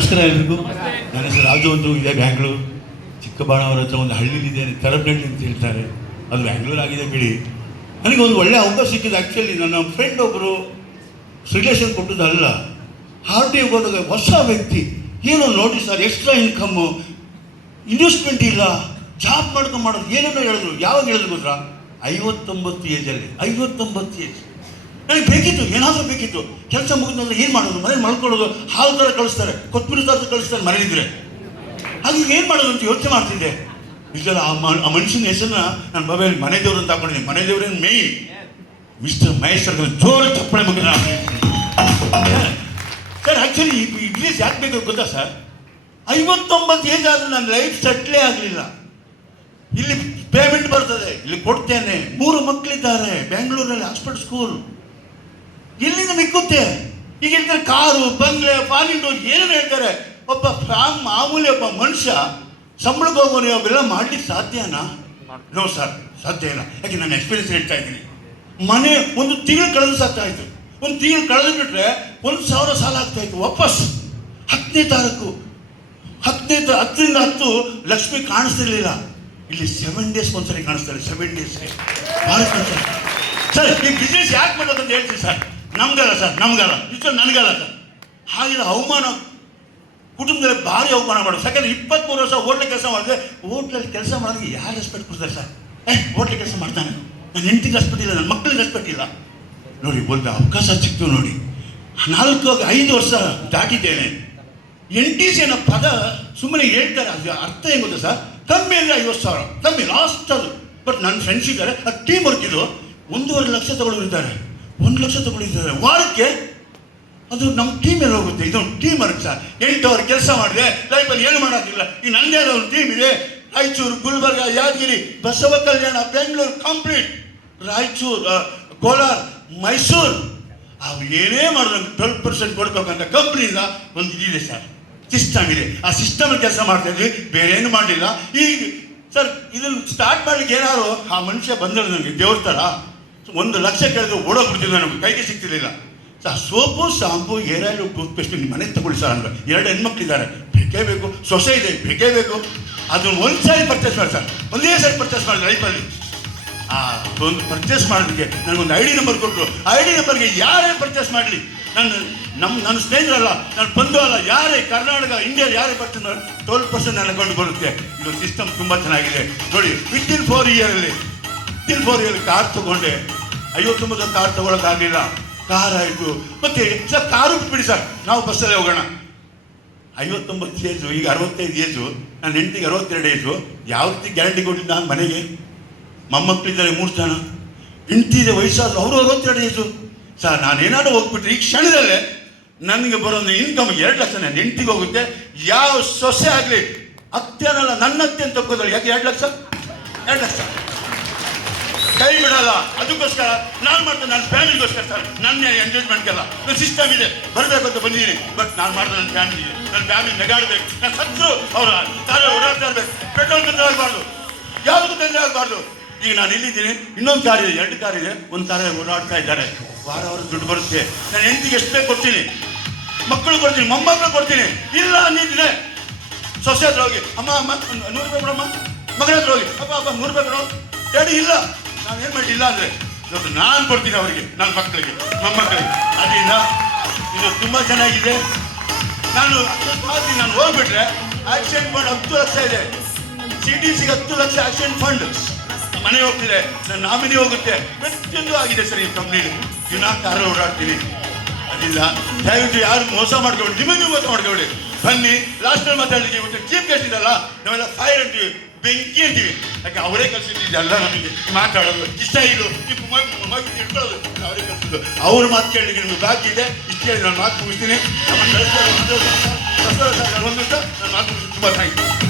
ನಮಸ್ಕಾರ ಎಲ್ರಿಗೂ. ನನ್ನ ಹೆಸರು ರಾಜು ಅಂತ ಇದೆ, ಬ್ಯಾಂಗ್ಳೂರು ಚಿಕ್ಕಬಾಣವರ ಹತ್ರ ಒಂದು ಹಳ್ಳಿಲಿದ್ದೇನೆ, ತರಪನಹಳ್ಳಿ ಅಂತ ಹೇಳ್ತಾರೆ, ಅದು ಬ್ಯಾಂಗ್ಳೂರು ಆಗಿದೆ ಬಿಡಿ. ನನಗೆ ಒಂದು ಒಳ್ಳೆಯ ಅವಕಾಶ ಸಿಕ್ಕಿದೆ. ಆ್ಯಕ್ಚುಲಿ ನನ್ನ ಫ್ರೆಂಡ್ ಒಬ್ಬರು ರಿಲೇಷನ್ ಕೊಟ್ಟದಲ್ಲ, ಹಾರ್ಟಿಗೆ ಹೋದಾಗ ಹೊಸ ವ್ಯಕ್ತಿ ಏನೋ ನೋಡಿ ಸರ್, ಎಕ್ಸ್ಟ್ರಾ ಇನ್ಕಮ್ಮು, ಇನ್ವೆಸ್ಟ್ಮೆಂಟ್ ಇಲ್ಲ, ಜಾಬ್ ಮಾಡ್ಕೊಂಡು ಮಾಡೋದು ಏನೇನೋ ಹೇಳಿದ್ರು. ಯಾವಾಗ ಹೇಳಿದ್ರು ಗೊತ್ತಾ? 59 ಏಜಲ್ಲಿ. 59 ಏಜ್ ನನಗೆ ಬೇಕಿತ್ತು, ಏನಾದರೂ ಬೇಕಿತ್ತು. ಕೆಲಸ ಮುಗಿದ್ಮೇಲೆ ಏನು ಮಾಡೋದು? ಮನೇಲಿ ಮಲ್ಕೊಳ್ಳೋದು, ಹಾಲು ಥರ ಕಳಿಸ್ತಾರೆ, ಕೊತ್ತಂಬರಿ ಥರ ಕಳಿಸ್ತಾರೆ ಮನೇಲಿದ್ರೆ. ಹಾಗೆ ಏನು ಮಾಡೋದು ಅಂತ ಯೋಚನೆ ಮಾಡ್ತಿದ್ದೆ. ಇದೆಲ್ಲ ಆ ಮನುಷ್ಯನ ಹೆಸರನ್ನ ನನ್ನ ಮೊಬೈಲ್ ಮನೆ ದೇವರು ಅಂತ ಹಾಕೊಂಡಿದ್ದೀನಿ. ಮನೆ ದೇವರೇನು ಮೇಯ್ನ್ ಮಿಸ್ಟರ್ ಮಹೇಶ್ ಜೋರು ಚಪ್ಪಳೆ ಮುಗಿದ ಸರ್. ಆ್ಯಕ್ಚುಲಿ ಇಂಗ್ಲೀಷ್ ಯಾಕೆ ಬೇಕು ಗೊತ್ತಾ ಸರ್? 59 ಏಜ್ ಆದರೂ ನನ್ನ ಲೈಫ್ ಸೆಟ್ಲೇ ಆಗಲಿಲ್ಲ. ಇಲ್ಲಿ ಪೇಮೆಂಟ್ ಬರ್ತದೆ, ಇಲ್ಲಿ ಕೊಡ್ತೇನೆ, 3 ಮಕ್ಕಳಿದ್ದಾರೆ, ಬೆಂಗಳೂರಲ್ಲಿ ಹಾಸ್ಪಿಟಲ್ ಸ್ಕೂಲ್, ಎಲ್ಲಿಂದ ಮಿಕ್ಕುತ್ತೆ? ಈಗ ಹೇಳ್ತಾರೆ ಕಾರು, ಬಂಗ್ಲೆ, ಫಾರಿನ್ ಟೂರ್ ಏನೇನು ಹೇಳ್ತಾರೆ. ಒಬ್ಬ ಮಾಮೂಲಿ ಒಬ್ಬ ಮನುಷ್ಯ ಸಂಬಳಕ್ಕೆ ಹೋಗೋರು ಅವೆಲ್ಲ ಮಾಡ್ಲಿಕ್ಕೆ ಸಾಧ್ಯನಾ? ನೋ ಸರ್, ಸಾಧ್ಯ ಇಲ್ಲ. ಯಾಕೆ ನಾನು ಎಕ್ಸ್ಪೀರಿಯನ್ಸ್ ಹೇಳ್ತಾ ಇದ್ದೀನಿ. ಮನೆ ಒಂದು ತಿಂಗಳು ಕಳೆದು ಸಾಕ್ತಾಯಿತ್ತು. ಒಂದು ತಿಂಗಳು ಕಳೆದು ಬಿಟ್ಟರೆ 1,000 ಸಾಲ ಆಗ್ತಾಯಿತ್ತು. ವಾಪಸ್ 10ನೇ ತಾರೀಕು 10ರಿಂದ 10 ಲಕ್ಷ್ಮಿ ಕಾಣಿಸ್ತಿರ್ಲಿಲ್ಲ. ಇಲ್ಲಿ 7 ಡೇಸ್ ಒಂದ್ಸರಿ ಕಾಣಿಸ್ತಾರೆ. 7 ಡೇಸ್ಗೆ ಭಾಳ ಕಾಣಿಸ್ತಾರೆ ಸರ್. ಈ ಬಿಸ್ನೆಸ್ ಯಾಕೆ ಮಾಡೋದು ಅಂತ ಹೇಳ್ತೀವಿ ಸರ್. ನಮ್ಗಲ್ಲ ಸರ್, ನಮ್ಗಲ್ಲ, ನಿಜ ನನಗಲ್ಲ ಸರ್. ಹಾಗಿಲ್ಲ ಅವಮಾನ, ಕುಟುಂಬದಲ್ಲಿ ಭಾರಿ ಅವಮಾನ ಮಾಡೋದು. ಯಾಕಂದರೆ 23 ವರ್ಷ ಹೋಟ್ಲಲ್ಲಿ ಕೆಲಸ ಮಾಡಿದ್ರೆ, ಹೋಟ್ಲಲ್ಲಿ ಕೆಲಸ ಮಾಡೋದಕ್ಕೆ ಯಾರು ರೆಸ್ಪೆಕ್ಟ್ ಕೊಡ್ತಾರೆ ಸರ್? ಹೋಟ್ಲಲ್ಲಿ ಕೆಲಸ ಮಾಡ್ತಾನೆ, ನನ್ನ ಹೆಂಡತಿಗೆ ರೆಸ್ಪೆಕ್ಟ್ ಇಲ್ಲ, ನನ್ನ ಮಕ್ಕಳಿಗೆ ರೆಸ್ಪೆಕ್ಟ್ ಇಲ್ಲ. ನೋಡಿ, ಒಂದು ಅವಕಾಶ ಸಿಕ್ತು ನೋಡಿ. 4-5 ವರ್ಷ ದಾಟಿದ್ದೇನೆ. NTC ಅನ್ನೋ ಪದ ಸುಮ್ಮನೆ ಹೇಳ್ತಾರೆ, ಅದು ಅರ್ಥ ಏನು ಗೊತ್ತಾ ಸರ್? ಕಮ್ಮಿ ಅಂದರೆ 50,000 ಕಮ್ಮಿ, ಲಾಸ್ಟ್ ಅದು. ಬಟ್ ನನ್ನ ಫ್ರೆಂಡ್ಸ್ ಇದ್ದಾರೆ, ಆ ಟೀಮ್ ವರ್ಕ್ ಇದು. 1.5 ಲಕ್ಷ ತಗೊಳ್ಳಿದ್ದಾರೆ, 1 ಲಕ್ಷ ತಗೊಳ್ಳಿದ್ದಾರೆ ವಾರಕ್ಕೆ. ಅದು ನಮ್ಮ ಟೀಮಲ್ಲಿ ಹೋಗುತ್ತೆ. ಇದೊಂದು ಟೀಮ್ ವರ್ಕ್ ಸರ್. 8 ಅವರ್ ಕೆಲಸ ಮಾಡಿದೆ, ಲೈಫಲ್ಲಿ ಏನು ಮಾಡೋಕ್ಕಿಲ್ಲ. ಈ ನನ್ನದೇ ಒಂದು ಟೀಮ್ ಇದೆ. ರಾಯಚೂರು, ಗುಲ್ಬರ್ಗ, ಯಾದಗಿರಿ, ಬಸವ ಕಲ್ಯಾಣ, ಬೆಂಗಳೂರು ಕಂಪ್ಲೀಟ್, ರಾಯಚೂರು, ಕೋಲಾರ, ಮೈಸೂರು, ಅವು ಏನೇ ಮಾಡಿದ್ರು 12% ಕೊಡ್ಬೇಕಂತ ಕಂಪ್ನಿಯಿಂದ ಒಂದು ಇದಿದೆ ಸರ್, ಸಿಸ್ಟಮ್ ಇದೆ. ಆ ಸಿಸ್ಟಮಲ್ಲಿ ಕೆಲಸ ಮಾಡ್ತಾ ಇದ್ವಿ, ಬೇರೆ ಏನು ಮಾಡಲಿಲ್ಲ. ಈಗ ಸರ್ ಇದನ್ನು ಸ್ಟಾರ್ಟ್ ಮಾಡಲಿಕ್ಕೆ ಏನಾದ್ರು ಆ ಮನುಷ್ಯ ಬಂದರು ನನಗೆ ದೇವ್ರ ಥರ. 1 ಲಕ್ಷ ಕೇಳಿದ್ರೆ ಓಡೋಗ್ಬಿಡ್ತಿದ್ದೆ, ನನಗೆ ಕೈಗೆ ಸಿಗ್ತಿರ್ಲಿಲ್ಲ sir. Soap, shampoo, hair oil, toothpaste ನಿಮ್ಮ ಮನೆಗೆ ತಗೊಳ್ಳಿ ಸರ್ ಅಂದರೆ. 2 ಹೆಣ್ಮಕ್ಳಿದ್ದಾರೆ, ಬೇಕೇ ಬೇಕು. ಸೊಸೆ ಇದೆ, ಬೇಕೇ ಬೇಕು. ಅದನ್ನು ಒಂದು ಸಾರಿ ಪರ್ಚೇಸ್ ಮಾಡಿ ಸರ್, ಒಂದೇ ಸಾರಿ ಪರ್ಚೇಸ್ ಮಾಡಿದೆ ಲೈಫಲ್ಲಿ. ಒಂದು ಪರ್ಚೇಸ್ ಮಾಡೋದಕ್ಕೆ ನನಗೊಂದು ID ನಂಬರ್ ಕೊಟ್ಟರು. ID ನಂಬರ್ಗೆ ಯಾರೇ ಪರ್ಚೇಸ್ ಮಾಡಲಿ, ನನ್ನ ಸ್ನೇಹಿತರಲ್ಲ, ನನ್ನ ಬಂಧು ಅಲ್ಲ, ಯಾರೇ ಕರ್ನಾಟಕ, ಇಂಡಿಯಾ ಯಾರೇ ಪರ್ಚೇಸ್ ಮಾಡಿ 12% ನನ್ನ ಅಕೌಂಟ್ ಬರುತ್ತೆ. ಇದು ಸಿಸ್ಟಮ್ ತುಂಬ ಚೆನ್ನಾಗಿದೆ ನೋಡಿ. ವಿತಿನ್ 4 ಇಯರ್ ಕಾರ್ ತೊಗೊಂಡೆ. 59 ಕಾರ್ ತೊಗೊಳಕ್ಕಾಗಲಿಲ್ಲ. ಕಾರ್ ಆಯಿತು. ಮತ್ತೆ ಸರ್ ಕಾರು ಬಿಟ್ಬಿಡಿ ಸರ್, ನಾವು ಬಸ್ಸಲ್ಲೇ ಹೋಗೋಣ. 59 ಏಜು, ಈಗ 65 ಏಜು, ನನ್ನ ಹೆಂಡತಿಗೆ 62 ಏಜು. ಯಾವ ರೀತಿ ಗ್ಯಾರಂಟಿ ಕೊಟ್ಟಿದ್ದು ನಾನು ಮನೆಗೆ? ಮೊಮ್ಮಕ್ಕಳಿದ್ದಾರೆ 3 ಜನ, ಹೆಂಡತಿದೆ ವಯಸ್ಸಾದ್ರು, ಅವರು 62 ಏಜು ಸರ್. ನಾನೇನಾದ್ರು ಹೋಗ್ಬಿಟ್ರೆ ಈ ಕ್ಷಣದಲ್ಲೇ ನನಗೆ ಬರೋದು ಇನ್ಕಮ್ 2 ಲಕ್ಷ ನನ್ನ ಹೆಂಡತಿಗೆ ಹೋಗುತ್ತೆ. ಯಾವ ಸೊಸೆ ಆಗಲಿ, ಅತ್ತೆನಲ್ಲ, ನನ್ನ ಅತ್ತೆ ಅಂತ ತಕ್ಕೋದಲ್ಲ. ಯಾಕೆ 2 ಲಕ್ಷ ಕೈ ಬಿಡಲ್ಲ. ಅದಕ್ಕೋಸ್ಕರ ನಾನು ಮಾಡ್ತೇನೆ, ನನ್ನ ಫ್ಯಾಮಿಲಿಗೋಸ್ಕರ ಸರ್. ನನ್ನ ಎಂಗೇಜ್ಮೆಂಟ್ಗೆಲ್ಲ ನನ್ನ ಸಿಸ್ಟಮ್ ಇದೆ, ಬರಬೇಕು ಅಂತ ಬಂದಿದ್ದೀನಿ. ಬಟ್ ನಾನು ಮಾಡಿದ್ರೆ ನನ್ನ ಫ್ಯಾಮಿಲಿ ನೆಗಾಡಬೇಕು. ನಾನು ಸತ್ರು ಅವರು ತಾರೆ ಓಡಾಡ್ತಾ ಇರಬೇಕು. ಪೆಟ್ರೋಲ್ ತೊಂದರೆ ಆಗಬಾರ್ದು, ಯಾವುದಕ್ಕೂ ತೊಂದರೆ ಆಗಬಾರ್ದು. ಈಗ ನಾನು ಇಲ್ಲಿದ್ದೀನಿ, ಇನ್ನೊಂದು ಕಾರ್ ಇದೆ, 2 ಕಾರ್ ಇದೆ. ಒಂದು ಕಾರಲ್ಲಿ ಓಡಾಡ್ತಾ ಇದ್ದಾರೆ, ವಾರ ದುಡ್ಡು ಬರುತ್ತೆ. ನಾನು ಹೆಂಡತಿಗೆ ಎಷ್ಟು ಬೇಕು ಕೊಡ್ತೀನಿ, ಮಕ್ಕಳು ಕೊಡ್ತೀನಿ, ಮೊಮ್ಮಕ್ಕಳು ಕೊಡ್ತೀನಿ. ಇಲ್ಲ ಅಂದಿದ್ರೆ ಸೊಸೆ ಹತ್ರ ಹೋಗಿ, ಅಮ್ಮ 100 ರೂಪಾಯಿ ಕೊಡಮ್ಮ. ಮಗನ ಹತ್ರ ಹೋಗಿ, ಅಪ್ಪ 100 ರೂಪಾಯಿ ಕೊಡೋ. ಡ್ಯಾಡಿ ಇಲ್ಲ, ನಾನು ಏನು ಮಾಡಿ ಇಲ್ಲ ಅಂದರೆ ಇವತ್ತು ನಾನು ಕೊಡ್ತೀನಿ ಅವರಿಗೆ, ನನ್ನ ಮಕ್ಕಳಿಗೆ, ಮೊಮ್ಮಕ್ಕಳಿಗೆ. ಅದರಿಂದ ಇದು ತುಂಬ ಚೆನ್ನಾಗಿದೆ. ನಾನು ಹೋಗ್ಬಿಟ್ರೆ ಆಕ್ಸಿಡೆಂಟ್ ಫಂಡ್ 10 ಲಕ್ಷ ಇದೆ. CTCಗೆ 10 ಲಕ್ಷ ಆಕ್ಸಿಡೆಂಟ್ ಫಂಡ್. ಮನೆ ಹೋಗ್ತಿದೆ, ನನ್ನ ನಾಮಿನಿ ಹೋಗುತ್ತೆ, ಪ್ರತಿಯೊಂದು ಆಗಿದೆ ಸರ್ ಈ ಕಂಪ್ನಿಲಿ. ದಿನ ಕಾರಲ್ಲಿ ಓಡಾಡ್ತೀನಿ. ಅದಿಲ್ಲ, ದಯವಿಟ್ಟು ಯಾರು ಮೋಸ ಮಾಡ್ಕೊಳ್ಳಿ, ನಿಮಗೆ ಮೋಸ ಮಾಡ್ಕೊಳ್ಳಿ. ಬನ್ನಿ, ಲಾಸ್ಟಲ್ಲಿ ಮಾತಾಡ್ಲಿಕ್ಕೆ ಇವತ್ತು ಚೀಫ್ ಗೆಸ್ಟ್ ಇದಲ್ಲ, ನಾವೆಲ್ಲ ಫೈರ್ ಅಂತೀವಿ, ಬೆಂಕಿ ಅಂತೀವಿ. ಯಾಕೆ ಅವರೇ ಕಲಿಸಿದ್ದೆಲ್ಲ ನಮಗೆ ಮಾತಾಡೋದು ಇಷ್ಟ ಇದು, ಮಗು ಇಟ್ಕೊಳ್ಳೋದು ಅವರೇ ಕಲಿಸಿದ್ದು. ಅವ್ರ ಮಾತು ಕೇಳಲಿಕ್ಕೆ ನಿಮಗೆ ಬಾಕಿ ಇದೆ. ಇಷ್ಟು ಹೇಳಿ ನಾನು ಮಾತು ಮುಗಿಸ್ತೀನಿ. ನಮ್ಮ ಒಂದು ನಾನು ಮಾತು ಮುಗಿಸ್ತೀನಿ. ತುಂಬ ಥ್ಯಾಂಕ್ ಯು.